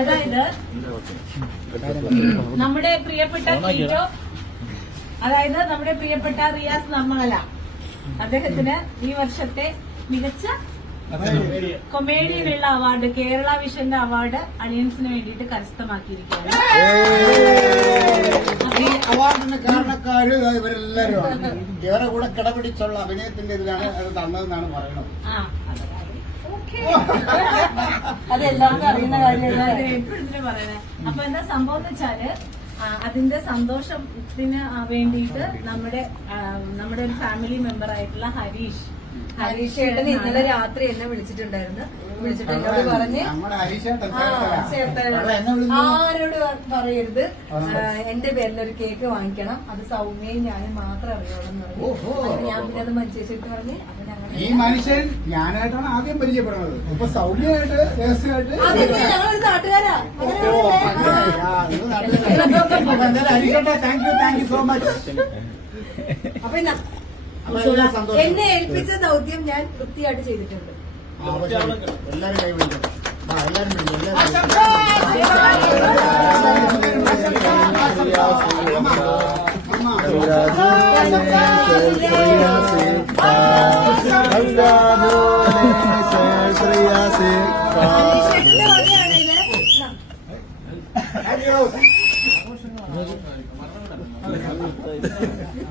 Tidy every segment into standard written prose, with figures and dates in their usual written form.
അതായത് നമ്മുടെ പ്രിയപ്പെട്ട ഹീറോ, അതായത് നമ്മുടെ പ്രിയപ്പെട്ട റിയാസ് നമ്മള, അദ്ദേഹത്തിന് ഈ വർഷത്തെ മികച്ച കൊമേഡിയിലുള്ള അവാർഡ്, കേരള വിഷന്റെ അവാർഡ് അലിയൻസിന് വേണ്ടിയിട്ട് കരസ്ഥമാക്കിയിരിക്കുകയാണ്. ഈ അവാർഡിന് കാരണക്കാര് ഇവരെല്ലാവരും ഇവരെ കൂടെ കിടപിടിച്ചുള്ള അഭിനയത്തിന്റെ ഇതിലാണ് അത് തന്നതെന്നാണ് പറയുന്നത്. അതെല്ലാവർക്കും അറിയുന്ന കാര്യമാണ്, എപ്പോഴും ഇതിന് പറയുന്നത്. അപ്പൊ എന്താ സംഭവം എന്ന് വെച്ചാല്, അതിന്റെ സന്തോഷത്തിന് വേണ്ടിയിട്ട് നമ്മുടെ ഒരു ഫാമിലി മെമ്പർ ആയിട്ടുള്ള ഹരീഷ് ചേട്ടൻ ഇന്നലെ രാത്രി എന്നെ വിളിച്ചിട്ടുണ്ടായിരുന്നു. വിളിച്ചിട്ട് എന്നോട് പറഞ്ഞ് ആരോട് പറയരുത്, എന്റെ പേരിലൊരു കേക്ക് വാങ്ങിക്കണം, അത് സൗമ്യയും ഞാനും മാത്രം അറിയോളെന്ന് പറഞ്ഞു. ഞാൻ പിന്നെ അത് മനുഷ്യശേഷി പറഞ്ഞ് ഈ മനുഷ്യൻ ഞാനായിട്ടാണ് ആദ്യം പരിചയപ്പെടുന്നത്. ഇപ്പൊ സൗമ്യമായിട്ട് രഹസ്യമായിട്ട് ഞങ്ങളൊരു നാട്ടുകാരാ. Thank you so much. അപ്പൊ എന്നെ ഏൽപ്പിച്ച ദൗത്യം ഞാൻ വൃത്തിയായിട്ട് ചെയ്തിട്ടുണ്ട്. എല്ലാരും കൈ വിളിക്കണം. എല്ലാരും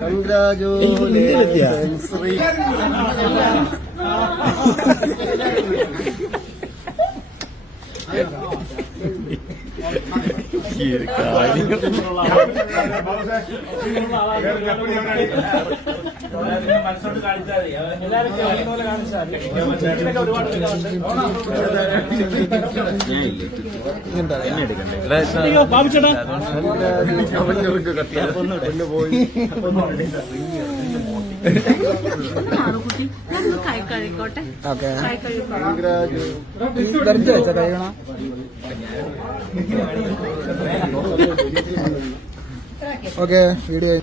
Congratulations, Sri. മനസ്സോട്ട് കാണിച്ചാൽ കഴിക്കോട്ടെ. Okay video